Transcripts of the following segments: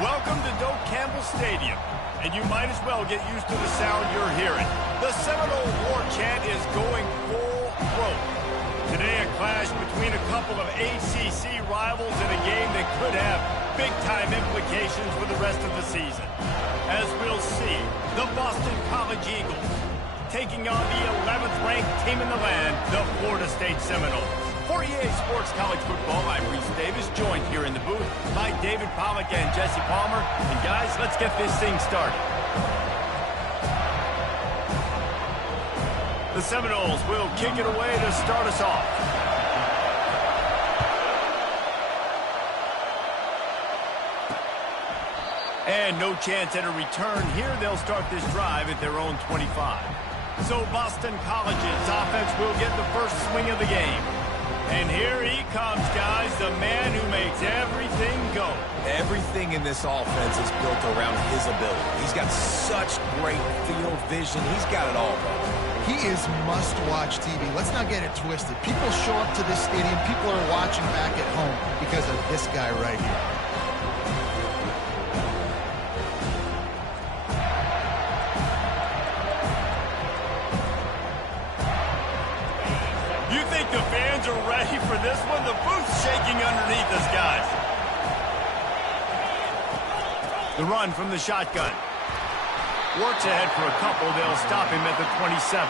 Welcome to Doak Campbell Stadium, and you might as well get used to the sound you're hearing. The Seminole war chant is going full throat. Today, a clash between a couple of ACC rivals in a game that could have big-time implications for the rest of the season. As we'll see, the Boston College Eagles taking on the 11th-ranked team in the land, the Florida State Seminoles. For EA Sports College Football, I'm Reese Davis, joined here in the booth by David Pollack and Jesse Palmer. And guys, let's get this thing started. The Seminoles will kick it away to start us off. And no chance at a return here. They'll start this drive at their own 25. So Boston College's offense will get the first swing of the game. And here he comes, guys, the man who makes everything go. Everything in this offense is built around his ability. He's got such great field vision. He's got it all, bro. He is must-watch TV. Let's not get it twisted. People show up to this stadium. People are watching back at home because of this guy right here. You think the fans are ready for this one? The booth's shaking underneath us, guys. The run from the shotgun. Works ahead for a couple. They'll stop him at the 27.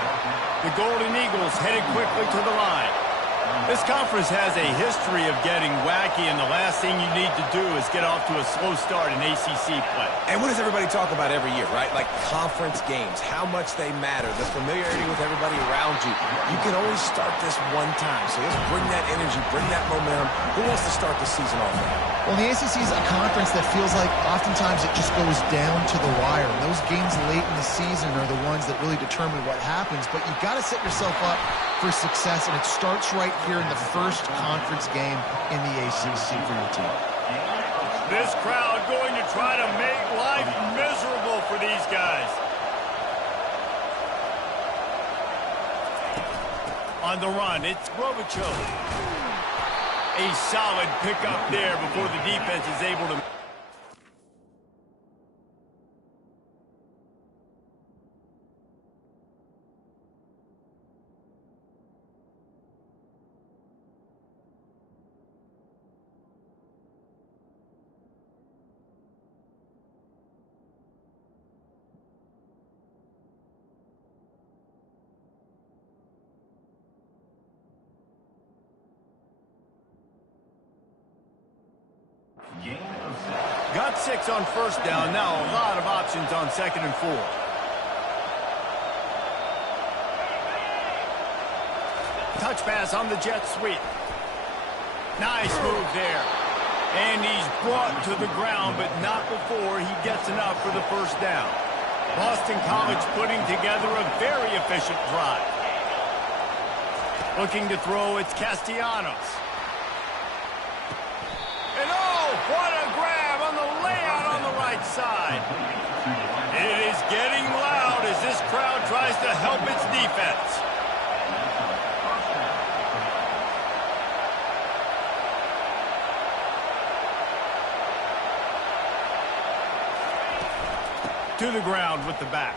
The Golden Eagles headed quickly to the line. This conference has a history of getting wacky, and the last thing you need to do is get off to a slow start in ACC play. And what does everybody talk about every year, right? Like conference games, how much they matter, the familiarity with everybody around you. You can only start this one time, so let's bring that energy, bring that momentum. Who wants to start the season off with? Well, the ACC is a conference that feels like oftentimes it just goes down to the wire. And those games late in the season are the ones that really determine what happens. But you've got to set yourself up for success, and it starts right here in the first conference game in the ACC for your team. This crowd going to try to make life miserable for these guys. On the run, it's Robichaux. A solid pickup there before the defense is able to... Got 6 on first down. Now a lot of options on 2nd and 4. Touch pass on the jet sweep. Nice move there. And he's brought to the ground, but not before he gets enough for the first down. Boston College putting together a very efficient drive. Looking to throw, it's Castellanos. And oh, what a grab on the layout on the right side. It is getting loud as this crowd tries to help its defense. To the ground with the back.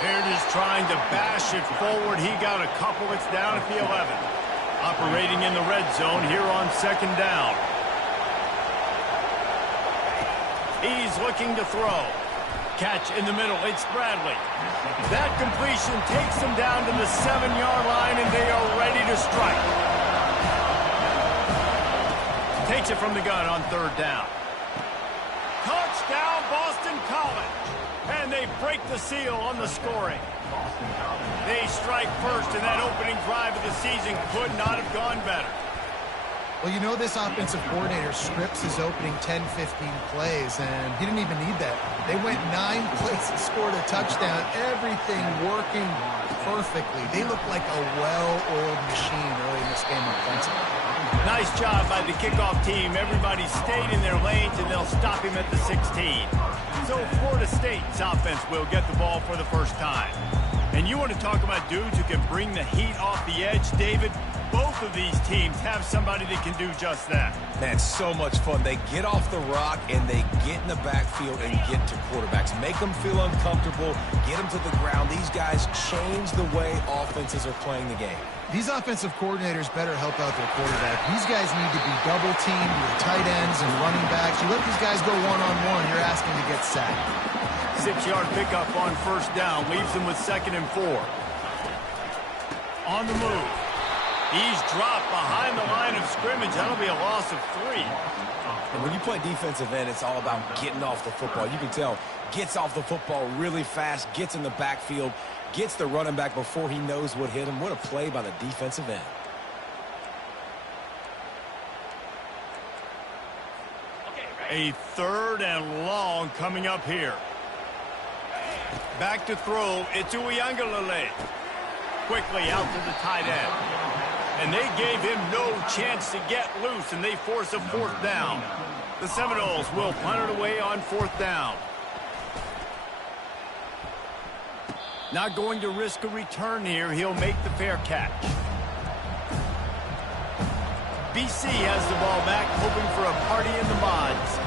They're just trying to bash it forward. He got a couple. It's down at the 11. Operating in the red zone here on 2nd down. He's looking to throw. Catch in the middle. It's Bradley. That completion takes them down to the 7-yard line, and they are ready to strike. Takes it from the gun on 3rd down. Touchdown, Boston College. And they break the seal on the scoring. They strike first, and that opening drive of the season could not have gone better. Well, you know this offensive coordinator scripts his opening 10, 15 plays, and he didn't even need that. They went 9 plays and scored a touchdown, everything working perfectly. They look like a well-oiled machine early in this game offensively. Nice job by the kickoff team. Everybody stayed in their lanes, and they'll stop him at the 16. So Florida State's offense will get the ball for the first time. And you want to talk about dudes who can bring the heat off the edge, David? both of these teams have somebody that can do just that. Man, so much fun. They get off the rock and they get in the backfield and get to quarterbacks. Make them feel uncomfortable, get them to the ground. These guys change the way offenses are playing the game. These offensive coordinators better help out their quarterback. These guys need to be double-teamed with tight ends and running backs. You let these guys go one-on-one, you're asking to get sacked. 6-yard pickup on first down. Leaves them with 2nd and 4. On the move. He's dropped behind the line of scrimmage. That'll be a loss of 3. And when you play defensive end, it's all about getting off the football. You can tell, gets off the football really fast, gets in the backfield, gets the running back before he knows what hit him. What a play by the defensive end. A 3rd and long coming up here. Back to throw. It's Uiagalelei. Quickly out to the tight end. And they gave him no chance to get loose, and they force a 4th down. The Seminoles will punt it away on 4th down. Not going to risk a return here. He'll make the fair catch. BC has the ball back, hoping for a party in the mods.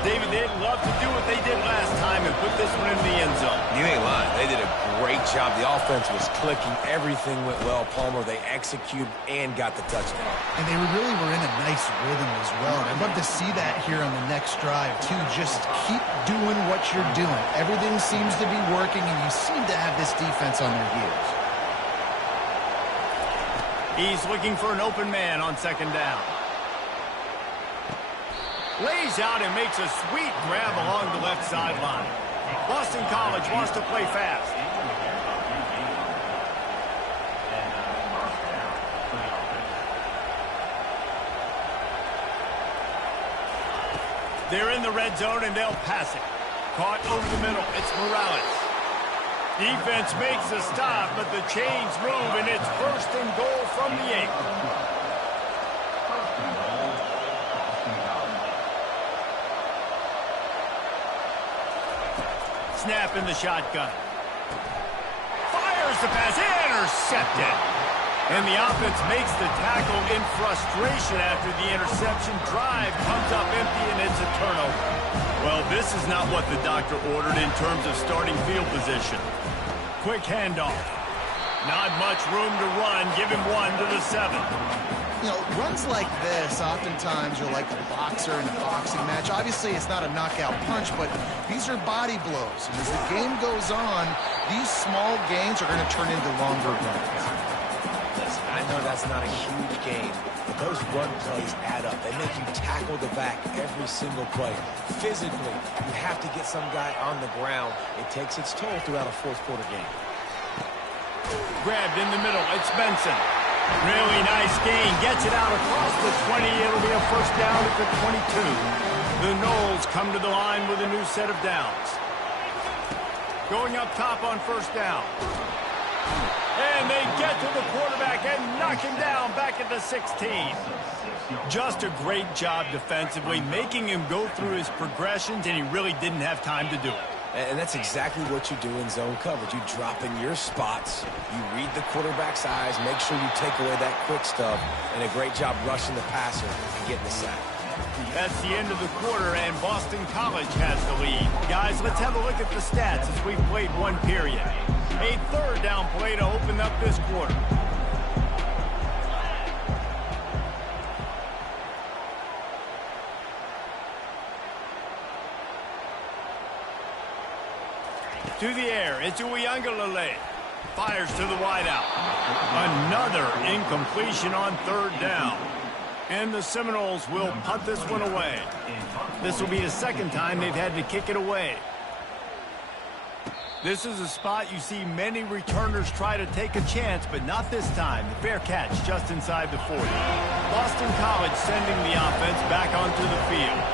David, they'd love to do what they did last time and put this one in the end zone. You ain't lying. They did a great job. The offense was clicking. Everything went well. Palmer, they executed and got the touchdown. And they really were in a nice rhythm as well. And I'd love to see that here on the next drive, too. Just keep doing what you're doing. Everything seems to be working, and you seem to have this defense on their heels. He's looking for an open man on 2nd down. Lays out and makes a sweet grab along the left sideline. Boston College wants to play fast. They're in the red zone and they'll pass it. Caught over the middle. It's Morales. Defense makes a stop, but the chains move, and it's 1st and goal from the 8. Snap in the shotgun. Fires the pass. Intercepted. And the offense makes the tackle in frustration after the interception. Drive comes up empty, and it's a turnover. Well, this is not what the doctor ordered in terms of starting field position. Quick handoff. Not much room to run. Give him 1 to the 7. You know, runs like this oftentimes are like a boxer in a boxing match. Obviously, it's not a knockout punch, but these are body blows. And as the game goes on, these small gains are going to turn into longer runs. Listen, I know that's not a huge game, but those run plays add up. They make you tackle the back every single play. Physically, you have to get some guy on the ground. It takes its toll throughout a 4th quarter game. Grabbed in the middle. It's Benson. Really nice gain. Gets it out across the 20. It'll be a 1st down at the 22. The Noles come to the line with a new set of downs. Going up top on 1st down. And they get to the quarterback and knock him down back at the 16. Just a great job defensively, making him go through his progressions, and he really didn't have time to do it. And that's exactly what you do in zone coverage. You drop in your spots, you read the quarterback's eyes, make sure you take away that quick stuff, and a great job rushing the passer and getting the sack. That's the end of the quarter, and Boston College has the lead. Guys, let's have a look at the stats as we've played 1 period. A 3rd down play to open up this quarter. To the air, it's Uiagalelei. Fires to the wideout. Another incompletion on 3rd down. And the Seminoles will punt this one away. This will be the 2nd time they've had to kick it away. This is a spot you see many returners try to take a chance, but not this time. The fair catch just inside the 40. Boston College sending the offense back onto the field.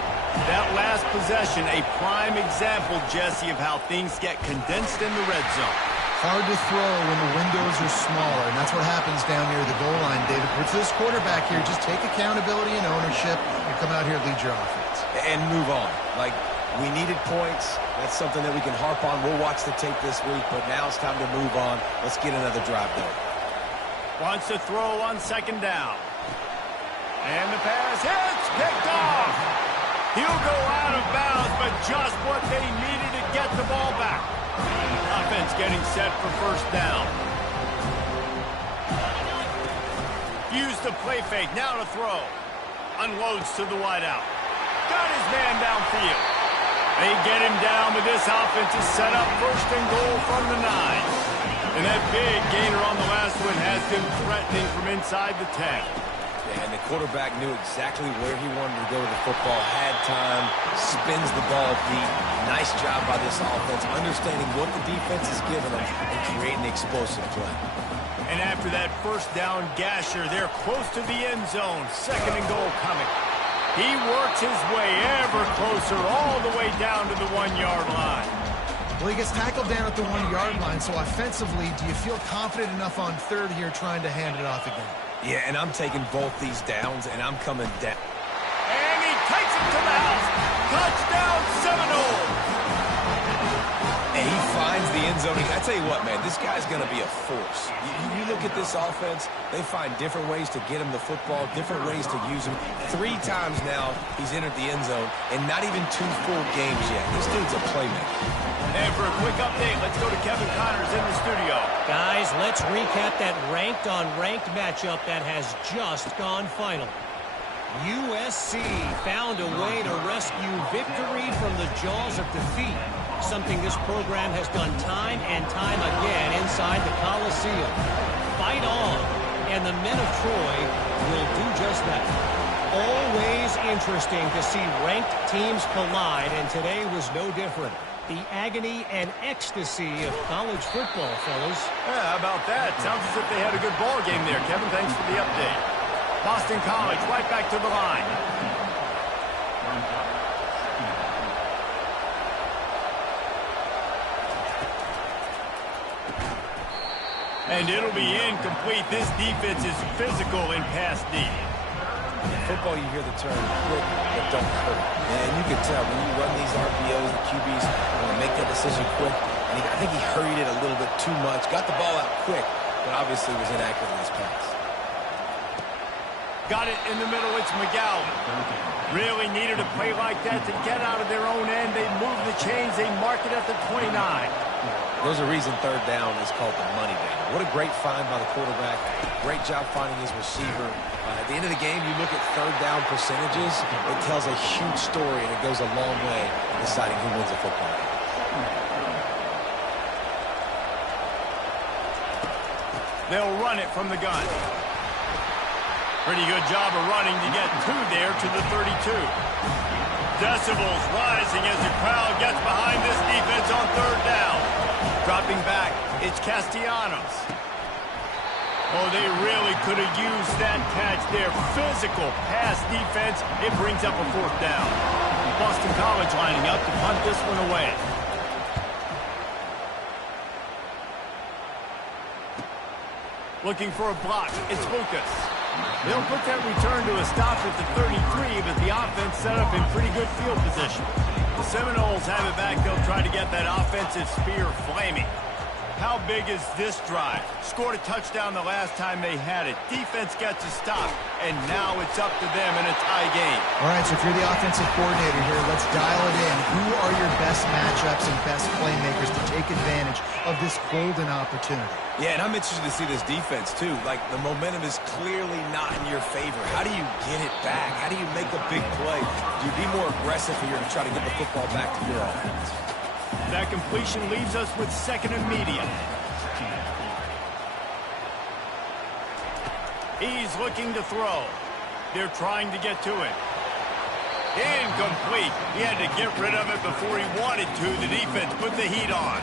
That last possession, a prime example, Jesse, of how things get condensed in the red zone. Hard to throw when the windows are smaller, and that's what happens down near the goal line, David. For this quarterback here, just take accountability and ownership and come out here and lead your offense. And move on. Like, we needed points. That's something that we can harp on. We'll watch the tape this week, but now it's time to move on. Let's get another drive going. Wants to throw on second down. And the pass hits, picked off. He'll go out of bounds, but just what they needed to get the ball back. Offense getting set for first down. Used the play fake, now to throw. Unloads to the wideout. Got his man downfield. They get him down, but this offense is set up first and goal from the 9. And that big gainer on the last one has him threatening from inside the 10. Yeah, and the quarterback knew exactly where he wanted to go with the football, had time, spins the ball deep. Nice job by this offense, understanding what the defense is giving them and creating the explosive play. And after that first down gasher, they're close to the end zone. Second and goal coming. He works his way ever closer all the way down to the 1-yard line. Well, he gets tackled down at the 1-yard line, so offensively, do you feel confident enough on third here trying to hand it off again? Yeah, and I'm taking both these downs, and I'm coming down. And he takes it to the house. Touchdown, Seminoles. And he finds the end zone. I tell you what, man, this guy's going to be a force. You look at this offense, they find different ways to get him the football, different ways to use him. 3 times now he's entered the end zone, and not even 2 full games yet. This dude's a playmaker. And for a quick update, let's go to Kevin Connors in the studio. Guys, let's recap that ranked-on-ranked matchup that has just gone final. USC found a way to rescue victory from the jaws of defeat, something this program has done time and time again inside the Coliseum. Fight on, and the men of Troy will do just that. Always interesting to see ranked teams collide, and today was no different. The agony and ecstasy of college football, fellas. Yeah, how about that? Sounds as if they had a good ball game there, Kevin. Thanks for the update. Boston College right back to the line. And it'll be incomplete. This defense is physical in pass D. Football, you hear the term quick, but don't hurt. And you can tell when you run these RPOs, the QBs want to make that decision quick. And I think he hurried it a little bit too much. Got the ball out quick, but obviously was inaccurate in his pass. Got it in the middle. It's McGowan. Really needed a play like that to get out of their own end. They move the chains. They mark it at the 29. There's a reason third down is called the money down. What a great find by the quarterback. Great job finding his receiver. At the end of the game, you look at third down percentages. It tells a huge story, and it goes a long way in deciding who wins a football game. They'll run it from the gun. Pretty good job of running to get 2 there to the 32. Decibels rising as the crowd gets behind this defense on third down. Dropping back, it's Castellanos. Oh, they really could have used that catch there. Physical pass defense. It brings up a fourth down. Boston College lining up to punt this one away. Looking for a block. It's Lucas. They'll put that return to a stop at the 33, but the offense set up in pretty good field position. The Seminoles have it back. They'll try to get that offensive spear flaming. How big is this drive? Scored a touchdown the last time they had it. Defense gets a stop, and now it's up to them in a tie game. All right, so if you're the offensive coordinator here, let's dial it in. Who are your best matchups and best playmakers to take advantage of this golden opportunity? Yeah, and I'm interested to see this defense, too. Like, the momentum is clearly not in your favor. How do you get it back? How do you make a big play? Do you be more aggressive here to try to get the football back to your offense? That completion leaves us with second and medium. He's looking to throw. They're trying to get to it. Incomplete. He had to get rid of it before he wanted to. The defense put the heat on.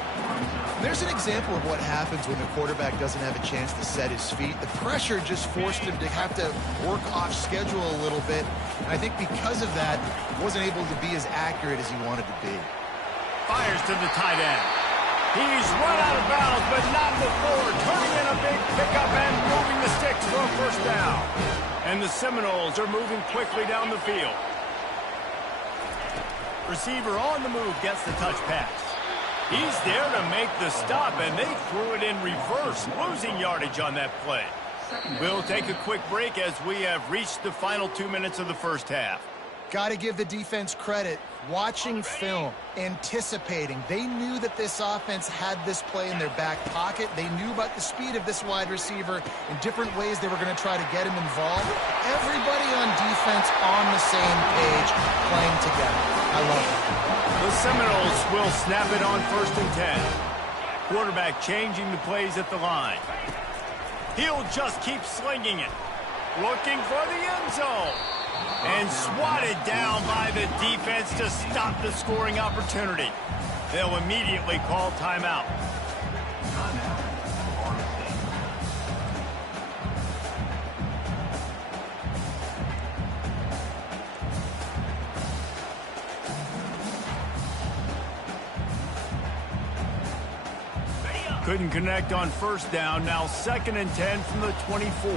There's an example of what happens when the quarterback doesn't have a chance to set his feet. The pressure just forced him to have to work off schedule a little bit. And I think because of that, he wasn't able to be as accurate as he wanted to be. Fires to the tight end. He's run out of bounds, but not before. Turning in a big pickup and moving the sticks for a first down. And the Seminoles are moving quickly down the field. Receiver on the move gets the touch pass. He's there to make the stop, and they threw it in reverse, losing yardage on that play. We'll take a quick break as we have reached the final 2 minutes of the first half. Got to give the defense credit. Watching film, anticipating. They knew that this offense had this play in their back pocket. They knew about the speed of this wide receiver in different ways they were going to try to get him involved. Everybody on defense on the same page, playing together. I love it. The Seminoles will snap it on 1st and 10. Quarterback changing the plays at the line. He'll just keep slinging it. Looking for the end zone. And swatted down by the defense to stop the scoring opportunity. They'll immediately call timeout. Couldn't connect on 1st down. Now 2nd and 10 from the 24.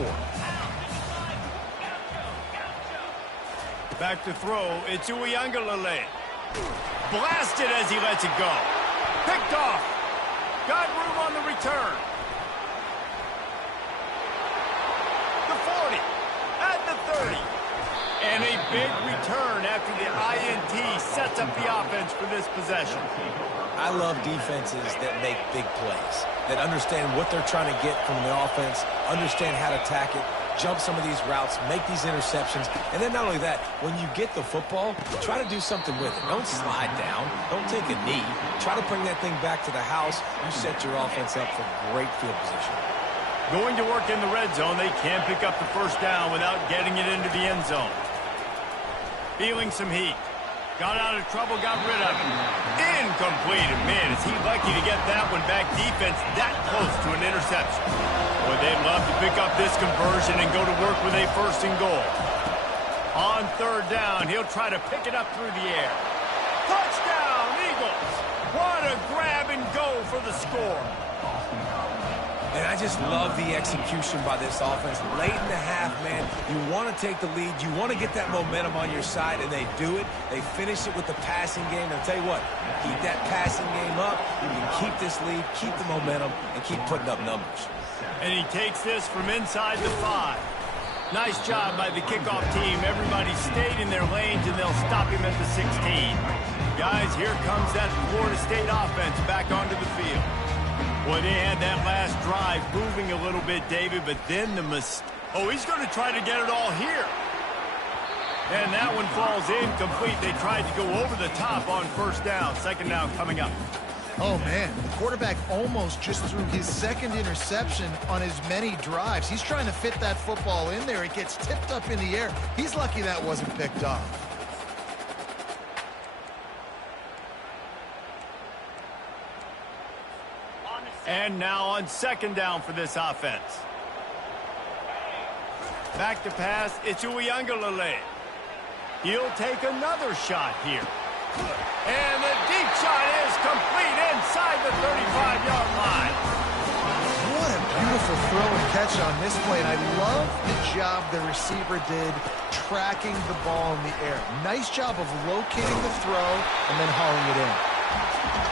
Back to throw. It's Uiagalelei. Blasted as he lets it go. Picked off. Got room on the return. The 40. At the 30. And a big return after the INT sets up the offense for this possession. I love defenses that make big plays, that understand what they're trying to get from the offense, understand how to attack it, jump some of these routes, make these interceptions, and then not only that, when you get the football, try to do something with it. Don't slide down. Don't take a knee. Try to bring that thing back to the house. You set your offense up for great field position. Going to work in the red zone. They can't pick up the 1st down without getting it into the end zone. Feeling some heat. Got out of trouble, got rid of it. Incomplete. And man, is he lucky to get that one back. Defense that close to an interception. Boy, they'd love to pick up this conversion and go to work with a 1st and goal. On 3rd down, he'll try to pick it up through the air. Touchdown, Eagles! What a grab and go for the score. And I just love the execution by this offense. Late in the half, man, you want to take the lead. You want to get that momentum on your side, and they do it. They finish it with the passing game. And I'll tell you what, keep that passing game up. You can keep this lead, keep the momentum, and keep putting up numbers. And he takes this from inside the 5. Nice job by the kickoff team. Everybody stayed in their lanes, and they'll stop him at the 16. Guys, here comes that Florida State offense back onto the field. Boy, they had that last drive moving a little bit, David, but then oh, he's going to try to get it all here. And that one falls incomplete. They tried to go over the top on 1st down. 2nd down coming up. Oh, man, the quarterback almost just threw his 2nd interception on as many drives. He's trying to fit that football in there. It gets tipped up in the air. He's lucky that wasn't picked off. And now on 2nd down for this offense. Back to pass, it's Uiagalelei. He'll take another shot here. And the deep shot is complete inside the 35-yard line. What a beautiful throw and catch on this play. And I love the job the receiver did tracking the ball in the air. Nice job of locating the throw and then hauling it in.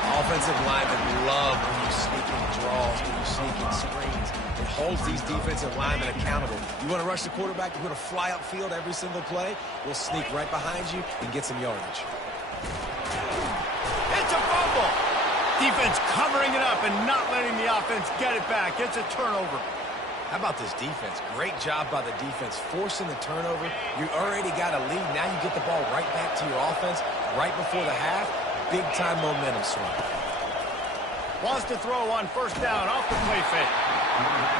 Offensive linemen love when you sneak in draws, when you sneak in screens. It holds these defensive linemen accountable. You want to rush the quarterback, you want to fly upfield every single play, we'll sneak right behind you and get some yardage. It's a fumble. Defense covering it up and not letting the offense get it back. It's a turnover. How about this defense? Great job by the defense, forcing the turnover. You already got a lead. Now you get the ball right back to your offense right before the half. Big-time momentum swing. Wants to throw on 1st down off the play fake.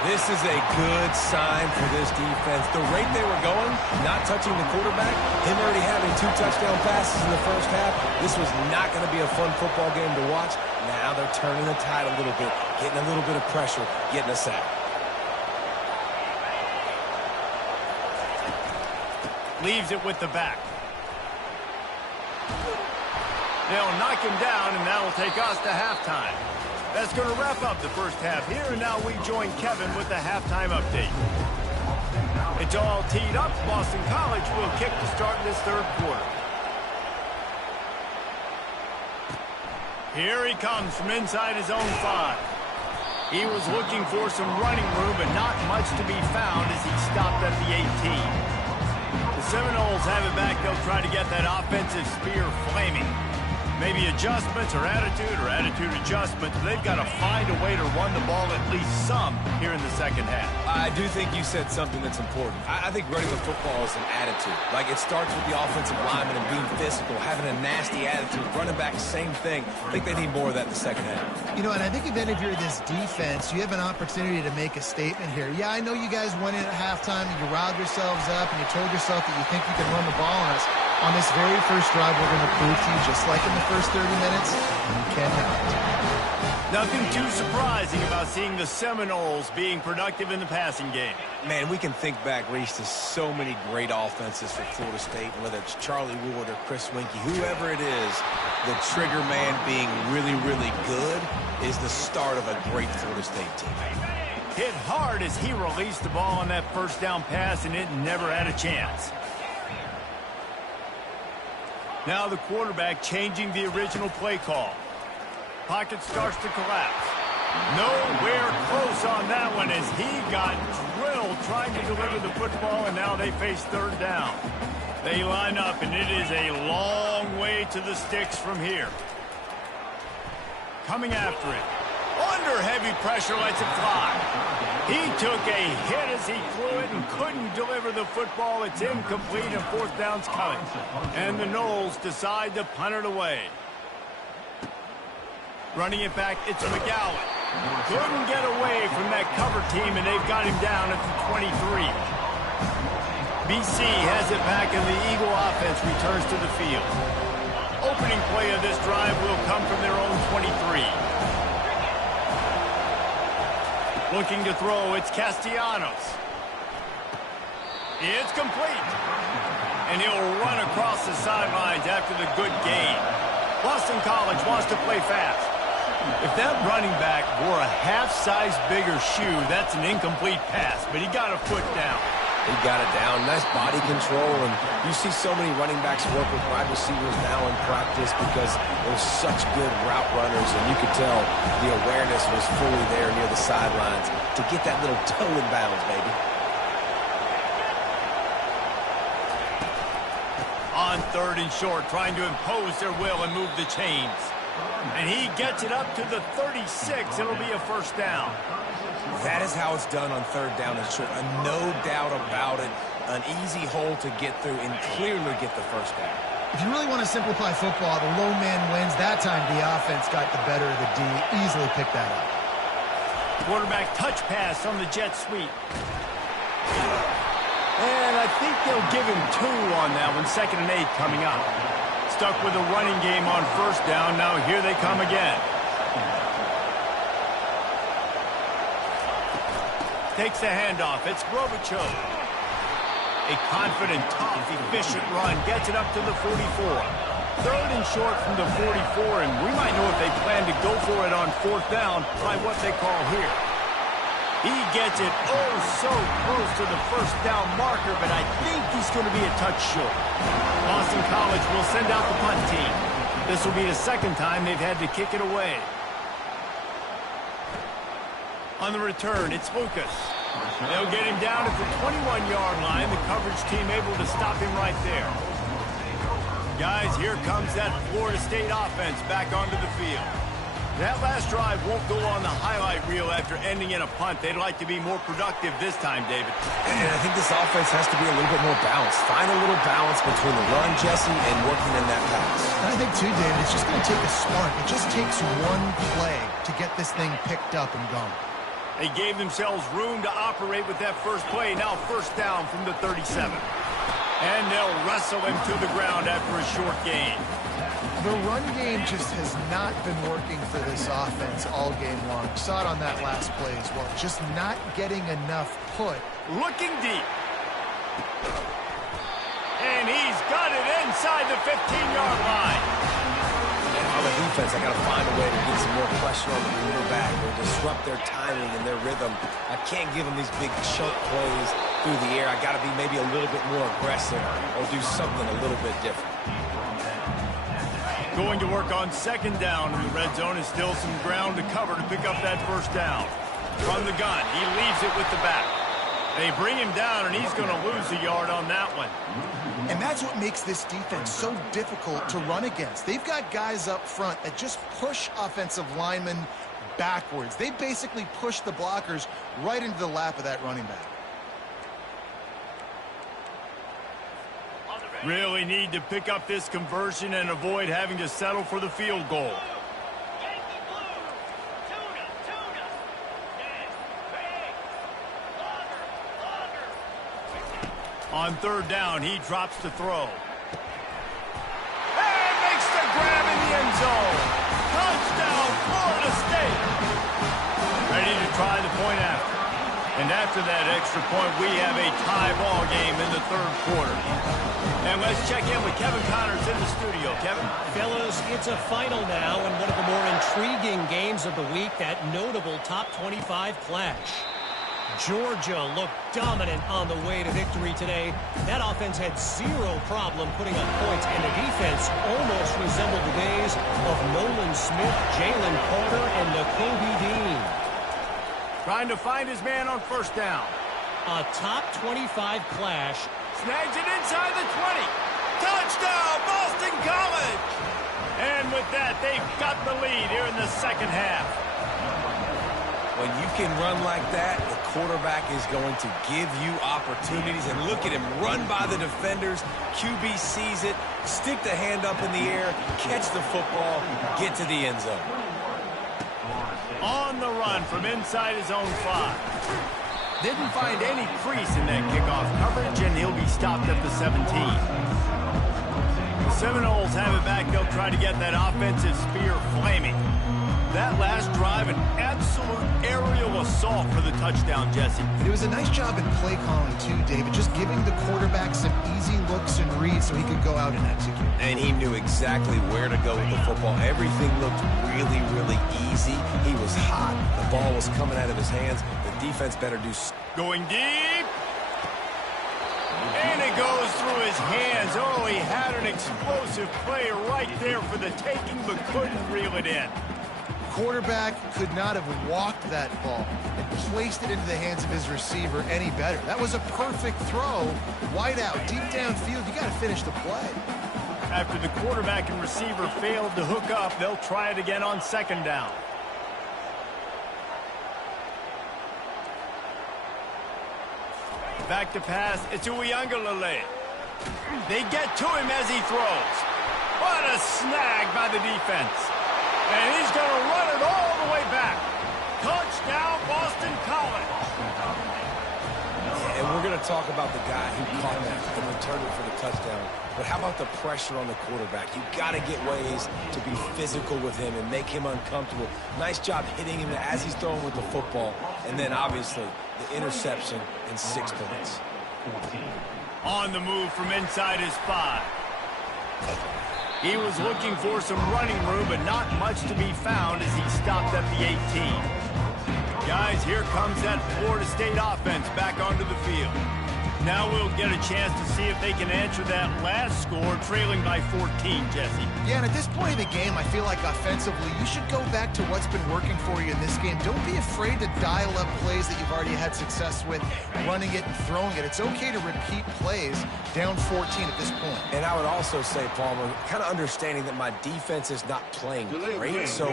This is a good sign for this defense. The rate they were going, not touching the quarterback, him already having 2 touchdown passes in the 1st half, this was not going to be a fun football game to watch. Now they're turning the tide a little bit, getting a little bit of pressure, getting a sack. Leaves it with the back. They'll knock him down, and that will take us to halftime. That's going to wrap up the 1st half here, and now we join Kevin with the halftime update. It's all teed up. Boston College will kick to start this 3rd quarter. Here he comes from inside his own 5. He was looking for some running room, but not much to be found as he stopped at the 18. The Seminoles have it back. They'll try to get that offensive spear flaming. Maybe adjustments or attitude adjustments. They've got to find a way to run the ball at least some here in the second half. I do think you said something that's important. I think running the football is an attitude. Like, it starts with the offensive lineman and being physical, having a nasty attitude. Running back, same thing. I think they need more of that in the second half. You know, and I think even if you're this defense, you have an opportunity to make a statement here. Yeah, I know you guys went in at halftime and you riled yourselves up and you told yourself that you think you can run the ball on us. On this very first drive, we're going to prove to you, just like in the first 30 minutes, you cannot. Nothing too surprising about seeing the Seminoles being productive in the passing game. Man, we can think back, Reese, to so many great offenses for Florida State, whether it's Charlie Ward or Chris Winkie, whoever it is, the trigger man being really, really good is the start of a great Florida State team. Hit hard as he released the ball on that first down pass, and it never had a chance. Now the quarterback changing the original play call. Pocket starts to collapse. Nowhere close on that one as he got drilled trying to deliver the football, and now they face third down. They line up, and it is a long way to the sticks from here. Coming after it. Under heavy pressure, lets it fly. He took a hit as he threw it and couldn't deliver the football. It's incomplete, and fourth down's coming. And the Noles decide to punt it away. Running it back, it's McGowan. Couldn't get away from that cover team, and they've got him down at the 23. BC has it back, and the Eagle offense returns to the field. Opening play of this drive will come from their own 23. Looking to throw, it's Castellanos. It's complete. And he'll run across the sidelines after the good gain. Boston College wants to play fast. If that running back wore a half-size bigger shoe, that's an incomplete pass, but he got a foot down. He got it down. Nice body control, and you see so many running backs work with wide receivers now in practice because they're such good route runners, and you could tell the awareness was fully there near the sidelines to get that little toe in bounds, baby. On third and short, trying to impose their will and move the chains. And he gets it up to the 36. It'll be a first down. That is how it's done on third down and short. No doubt about it. An easy hole to get through and clearly get the first down. If you really want to simplify football, the low man wins. That time the offense got the better of the D. Easily picked that up. Quarterback touch pass on the jet sweep. And I think they'll give him 2 on that one. 2nd and 8 coming up. Stuck with a running game on first down. Now here they come again. Takes the handoff. It's Robichaux. A confident, tough, efficient run. Gets it up to the 44. Third and short from the 44, and we might know if they plan to go for it on fourth down by what they call here. He gets it oh so close to the first down marker, but I think he's going to be a touch short. Boston College will send out the punt team. This will be the second time they've had to kick it away. On the return, it's Lucas. They'll get him down at the 21-yard line. The coverage team able to stop him right there. Guys, here comes that Florida State offense back onto the field. That last drive won't go on the highlight reel after ending in a punt. They'd like to be more productive this time, David. And I think this offense has to be a little bit more balanced. Find a little balance between the run, Jesse, and working in that pass. And I think, too, David, it's just going to take a spark. It just takes one play to get this thing picked up and going. They gave themselves room to operate with that first play. Now first down from the 37. And they'll wrestle him to the ground after a short gain. The run game just has not been working for this offense all game long. Saw it on that last play as well. Just not getting enough put. Looking deep. And he's got it inside the 15-yard line. On the defense, I got to find a way to get some more pressure on the quarterback or disrupt their timing and their rhythm. I can't give them these big chunk plays through the air. I got to be maybe a little bit more aggressive or do something a little bit different. Going to work on second down in the red zone, and still some ground to cover to pick up that first down. From the gun, he leaves it with the back. They bring him down, and he's going to lose a yard on that one. And that's what makes this defense so difficult to run against. They've got guys up front that just push offensive linemen backwards. They basically push the blockers right into the lap of that running back. Really need to pick up this conversion and avoid having to settle for the field goal. On third down, he drops to throw. And makes the grab in the end zone. Touchdown, Florida State. Ready to try the point after. And after that extra point, we have a tie ball game in the third quarter. And let's check in with Kevin Connors in the studio. Kevin? Fellas, it's a final now, and one of the more intriguing games of the week, that notable top 25 clash. Georgia looked dominant on the way to victory today. That offense had zero problem putting up points, and the defense almost resembled the days of Nolan Smith, Jalen Carter, and Nakobe Dean. Trying to find his man on first down. A top 25 clash. Snags it inside the 20. Touchdown, Boston College! And with that, they've got the lead here in the second half. When you can run like that, the quarterback is going to give you opportunities. And look at him run by the defenders. QB sees it, stick the hand up in the air, catch the football, get to the end zone. On the run from inside his own 5. Didn't find any crease in that kickoff coverage, and he'll be stopped at the 17. The Seminoles have it back. They'll try to get that offensive spear flaming. That last drive, an absolute aerial assault for the touchdown, Jesse. It was a nice job in play calling, too, David, just giving the quarterback some easy looks and reads so he could go out and execute. And he knew exactly where to go with the football. Everything looked really, really easy. He was hot. The ball was coming out of his hands. The defense better do... Going deep. And it goes through his hands. Oh, he had an explosive play right there for the taking, but couldn't reel it in. Quarterback could not have walked that ball and placed it into the hands of his receiver any better. That was a perfect throw. Wide out, deep downfield. You got to finish the play. After the quarterback and receiver failed to hook up, they'll try it again on second down. Back to pass. It's Uiagalelei. They get to him as he throws. What a snag by the defense. And he's going to run it all the way back. Touchdown, Boston College. And we're going to talk about the guy who caught that and returned it for the touchdown. But how about the pressure on the quarterback? You got to get ways to be physical with him and make him uncomfortable. Nice job hitting him as he's throwing with the football. And then, obviously, the interception in 6 points. On the move from inside his 5. He was looking for some running room, but not much to be found as he stopped at the 18. Guys, here comes that Florida State offense back onto the field. Now we'll get a chance to see if they can answer that last score, trailing by 14, Jesse. Yeah, and at this point in the game, I feel like offensively, you should go back to what's been working for you in this game. Don't be afraid to dial up plays that you've already had success with, running it and throwing it. It's okay to repeat plays down 14 at this point. And I would also say, Palmer, kind of understanding that my defense is not playing great. So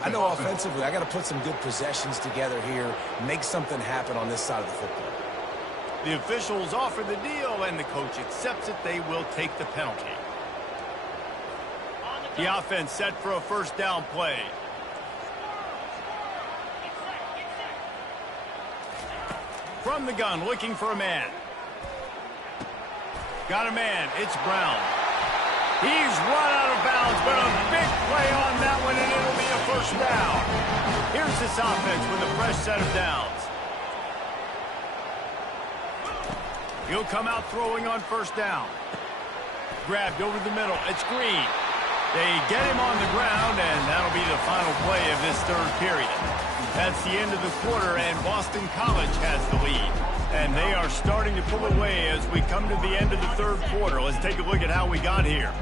I know offensively, I got to put some good possessions together here, make something happen on this side of the football. The officials offer the deal, and the coach accepts it. They will take the penalty. The offense set for a first down play. From the gun, looking for a man. Got a man. It's Brown. He's run out of bounds, but a big play on that one, and it'll be a first down. Here's this offense with a fresh set of downs. He'll come out throwing on first down. Grabbed over the middle. It's Green. They get him on the ground, and that'll be the final play of this third period. That's the end of the quarter, and Boston College has the lead. And they are starting to pull away as we come to the end of the third quarter. Let's take a look at how we got here.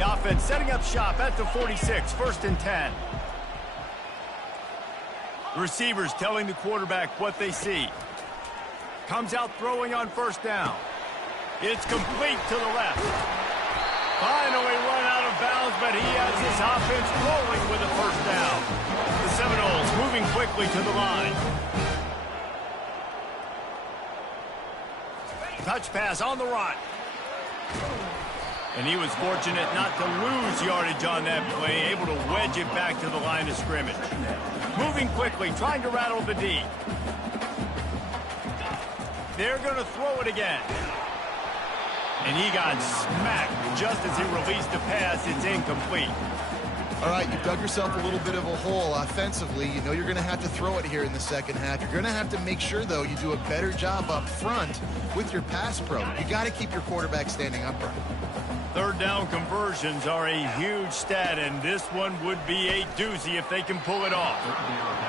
The offense setting up shop at the 46, 1st and 10. The receivers telling the quarterback what they see. Comes out throwing on 1st down. It's complete to the left. Finally run out of bounds, but he has this offense rolling with a 1st down. The Seminoles moving quickly to the line. Touch pass on the run. And he was fortunate not to lose yardage on that play, able to wedge it back to the line of scrimmage. Moving quickly, trying to rattle the D. They're going to throw it again. And he got smacked just as he released the pass. It's incomplete. All right, you've dug yourself a little bit of a hole offensively. You know you're going to have to throw it here in the second half. You're going to have to make sure, though, you do a better job up front with your pass pro. You got to keep your quarterback standing upright. 3rd down conversions are a huge stat, and this one would be a doozy if they can pull it off.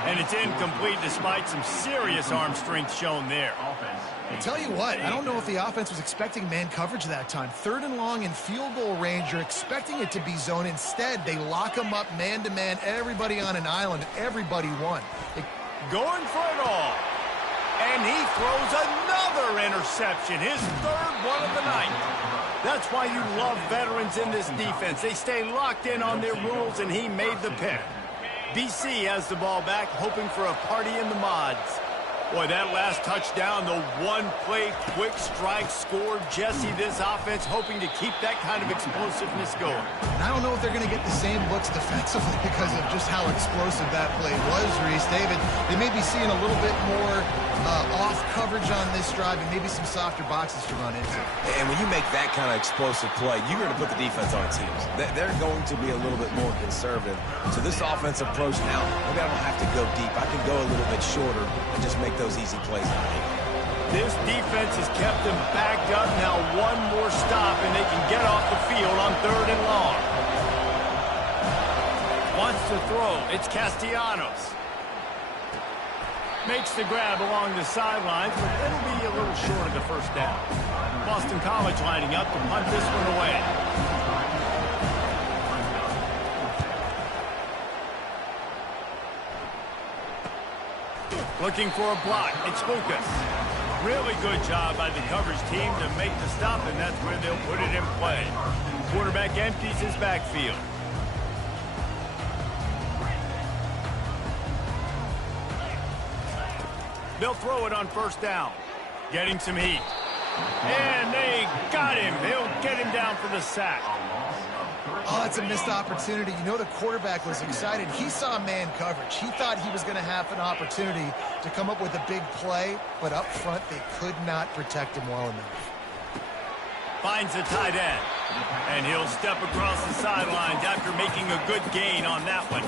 And it's incomplete despite some serious arm strength shown there. I'll tell you what, I don't know if the offense was expecting man coverage that time. 3rd and long in field goal range, you're expecting it to be zone. Instead, they lock them up man-to-man, everybody on an island, everybody won. Going for it all. And he throws another interception, his 3rd one of the night. That's why you love veterans in this defense. They stay locked in on their rules, and he made the pick. BC has the ball back, hoping for a party in the mods. Boy, that last touchdown, the one-play quick strike scored. Jesse, this offense hoping to keep that kind of explosiveness going. And I don't know if they're going to get the same looks defensively because of just how explosive that play was, Reese. David, they may be seeing a little bit more off coverage on this drive and maybe some softer boxes to run into. And when you make that kind of explosive play, you're going to put the defense on its heels. They're going to be a little bit more conservative. So this offensive approach now, maybe I don't have to go deep. I can go a little bit shorter and just make those easy plays. This defense has kept them backed up. Now one more stop and they can get off the field on 3rd and long. Wants to throw. It's Castellanos. Makes the grab along the sidelines, but it'll be a little short of the 1st down. Boston College lining up to punt this one away. Looking for a block. It's Lucas. Really good job by the coverage team to make the stop, and that's where they'll put it in play. Quarterback empties his backfield. They'll throw it on 1st down. Getting some heat. And they got him. They'll get him down for the sack. Oh, that's a missed opportunity. You know the quarterback was excited. He saw man coverage. He thought he was going to have an opportunity to come up with a big play, but up front they could not protect him well enough. Finds the tight end. And he'll step across the sidelines after making a good gain on that one.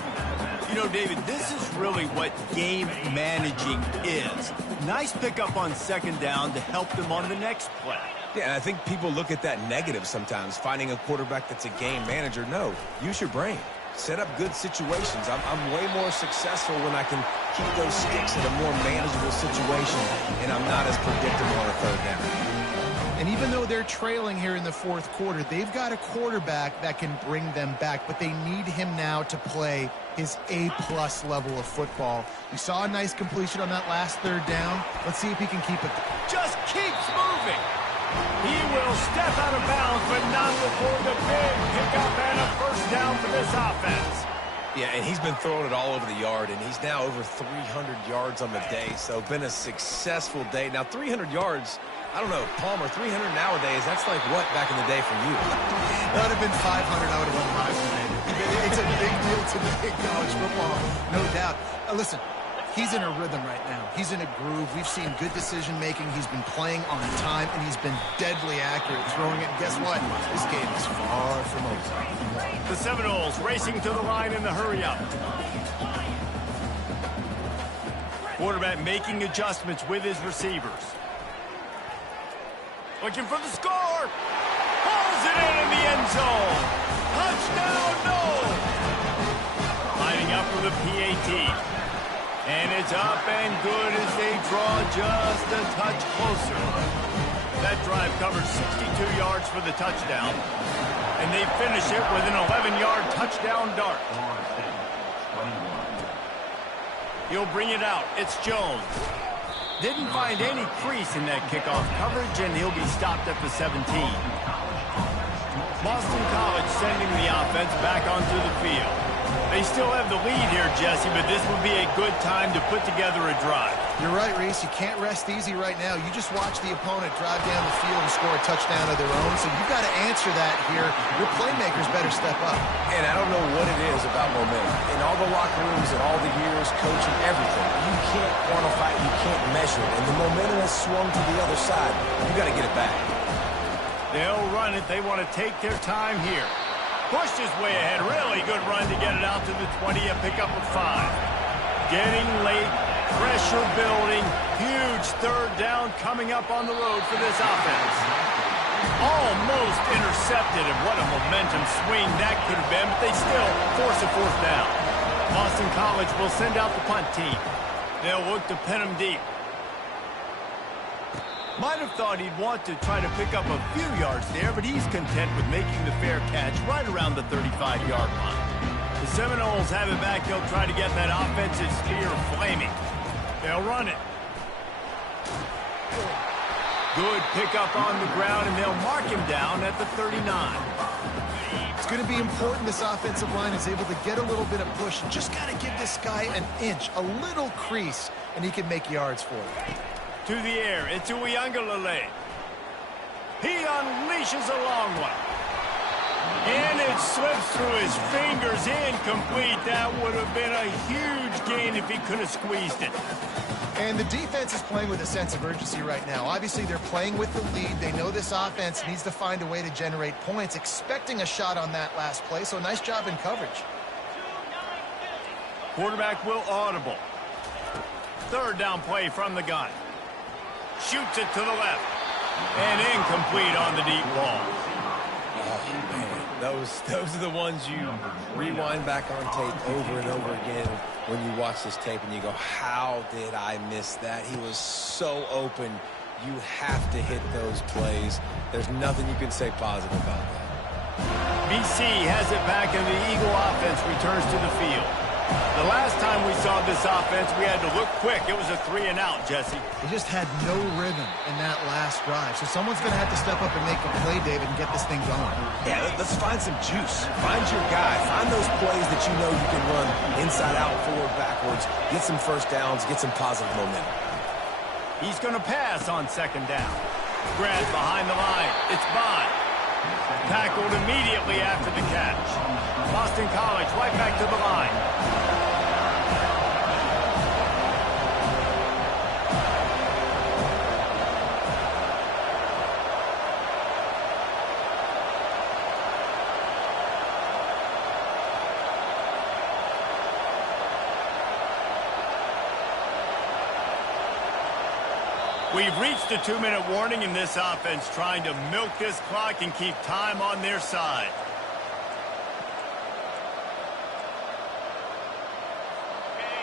You know, David, this is really what game managing is. Nice pickup on 2nd down to help them on the next play. Yeah, and I think people look at that negative sometimes, finding a quarterback that's a game manager. No, use your brain. Set up good situations. I'm way more successful when I can keep those sticks in a more manageable situation, and I'm not as predictable on a 3rd down. And even though they're trailing here in the 4th quarter, they've got a quarterback that can bring them back, but they need him now to play his A-plus level of football. We saw a nice completion on that last 3rd down. Let's see if he can keep it. Just keeps moving. He will step out of bounds, but not before the big pickup and a 1st down for this offense. Yeah, and he's been throwing it all over the yard, and he's now over 300 yards on the day, so been a successful day. Now, 300 yards, I don't know, Palmer, 300 nowadays, that's like what back in the day for you? That would have been 500, I would have run miles today. It's a big deal today in college football, no doubt. Listen, he's in a rhythm right now. He's in a groove. We've seen good decision-making. He's been playing on time, and he's been deadly accurate throwing it. And guess what? This game is far from over. The Seminoles racing to the line in the hurry-up. Quarterback making adjustments with his receivers. Looking for the score. Pulls it in the end zone. Touchdown, no. Lining up for the PAT. And it's up and good as they draw just a touch closer. That drive covered 62 yards for the touchdown, and they finish it with an 11-yard touchdown dart. He'll bring it out. It's Jones. Didn't find any crease in that kickoff coverage, and he'll be stopped at the 17. Boston College sending the offense back onto the field. They still have the lead here, Jesse, but this would be a good time to put together a drive. You're right, Reese. You can't rest easy right now. You just watch the opponent drive down the field and score a touchdown of their own, so you've got to answer that here. Your playmakers better step up. And I don't know what it is about momentum. In all the locker rooms and all the years, coaching, everything, you can't quantify it, you can't measure it. And the momentum has swung to the other side. You got to get it back. They'll run it. They want to take their time here. Pushed his way ahead. Really good run to get it out to the 20 and pick up a 5. Getting late. Pressure building. Huge third down coming up on the road for this offense. Almost intercepted, and what a momentum swing that could have been, but they still force a 4th down. Boston College will send out the punt team. They'll look to pin them deep. Might have thought he'd want to try to pick up a few yards there, but he's content with making the fair catch right around the 35-yard line. The Seminoles have it back. They'll try to get that offensive spear flaming. They'll run it. Good pickup on the ground, and they'll mark him down at the 39. It's going to be important this offensive line is able to get a little bit of push. Just got to give this guy an inch, a little crease, and he can make yards for it. To the air, it's Uiagalelei. He unleashes a long one. And it slips through his fingers, incomplete. That would have been a huge gain if he could have squeezed it. And the defense is playing with a sense of urgency right now. Obviously, they're playing with the lead. They know this offense needs to find a way to generate points, expecting a shot on that last play, so nice job in coverage. Quarterback will audible. 3rd down play from the gun. Shoots it to the left. And incomplete on the deep ball. Oh, man. Those are the ones you rewind back on tape over and over again when you watch this tape and you go, how did I miss that? He was so open. You have to hit those plays. There's nothing you can say positive about that. BC has it back, and the Eagle offense returns to the field. The last time we saw this offense, we had to look quick. It was a 3-and-out, Jesse. They just had no rhythm in that last drive. So someone's going to have to step up and make a play, David, and get this thing going. Yeah, let's find some juice. Find your guy. Find those plays that you know you can run inside out, forward, backwards. Get some first downs. Get some positive momentum. He's going to pass on 2nd down. Grant behind the line. It's Bond. Tackled immediately after the catch. Boston College right back to the line. We've reached a 2-minute warning in this offense, trying to milk this clock and keep time on their side.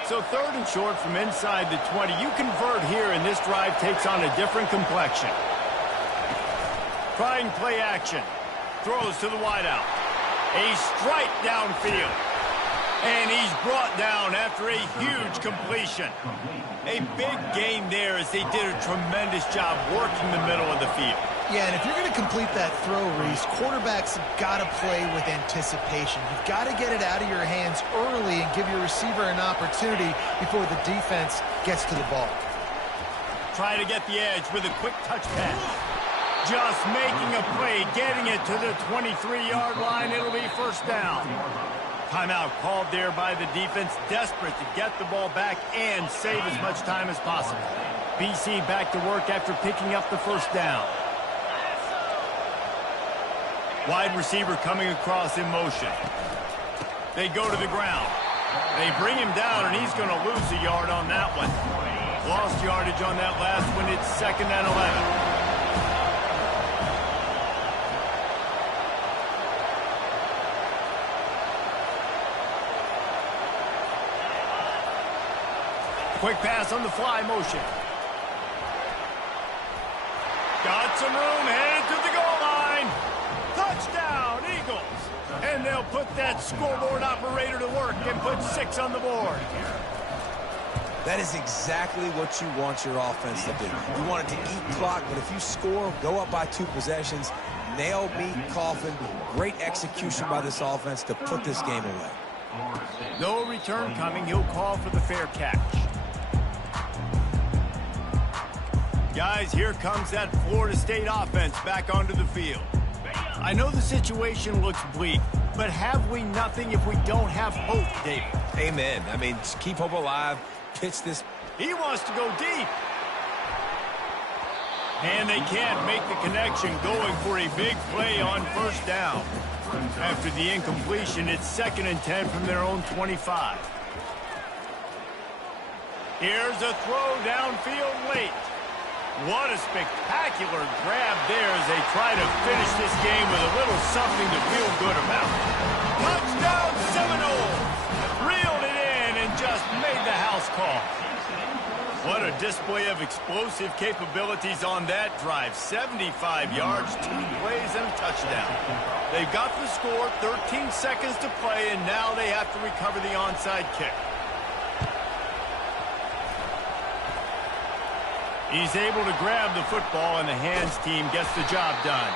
So 3rd and short from inside the 20. You convert here, and this drive takes on a different complexion. Trying play action. Throws to the wideout. A strike downfield. And he's brought down after a huge completion. A big gain there as they did a tremendous job working the middle of the field. Yeah, and if you're going to complete that throw, Reese, quarterbacks have got to play with anticipation. You've got to get it out of your hands early and give your receiver an opportunity before the defense gets to the ball. Try to get the edge with a quick touch pass. Just making a play, getting it to the 23-yard line. It'll be 1st down. Timeout called there by the defense, desperate to get the ball back and save as much time as possible. BC back to work after picking up the 1st down. Wide receiver coming across in motion. They go to the ground. They bring him down, and he's going to lose a yard on that one. Lost yardage on that last one. It's 2nd and 11. Quick pass on the fly motion. Got some room, headed to the goal line. Touchdown, Eagles. And they'll put that scoreboard operator to work and put 6 on the board. That is exactly what you want your offense to do. You want it to eat clock, but if you score, go up by 2 possessions, nail meet Coffin. Great execution by this offense to put this game away. No return coming. He'll call for the fair catch. Guys, here comes that Florida State offense back onto the field. I know the situation looks bleak, but have we nothing if we don't have hope, David? Amen. I mean, just keep hope alive. Pitch this. He wants to go deep. And they can't make the connection, going for a big play on first down. After the incompletion, it's 2nd and 10 from their own 25. Here's a throw downfield late. What a spectacular grab there as they try to finish this game with a little something to feel good about. Touchdown Seminoles! Reeled it in and just made the house call. What a display of explosive capabilities on that drive. 75 yards, 2 plays, and a touchdown. They've got the score, 13 seconds to play, and now they have to recover the onside kick. He's able to grab the football, and the hands team gets the job done.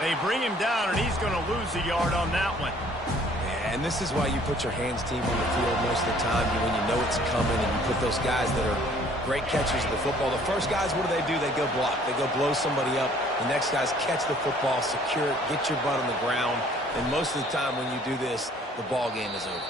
They bring him down, and he's going to lose a yard on that one. Yeah, and this is why you put your hands team on the field most of the time when you know it's coming, and you put those guys that are great catchers of the football. The first guys, what do? They go block. They go blow somebody up. The next guys catch the football, secure it, get your butt on the ground. And most of the time when you do this, the ball game is over.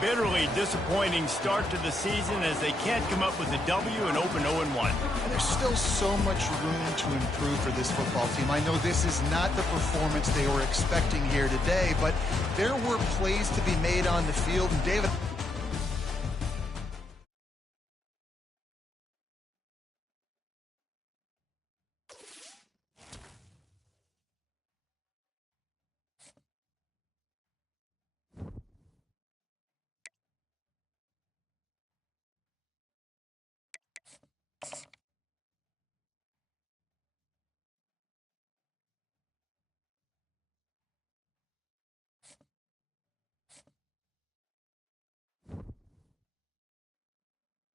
Bitterly disappointing start to the season as they can't come up with a W and open 0-1. There's still so much room to improve for this football team. I know this is not the performance they were expecting here today, but there were plays to be made on the field. And David,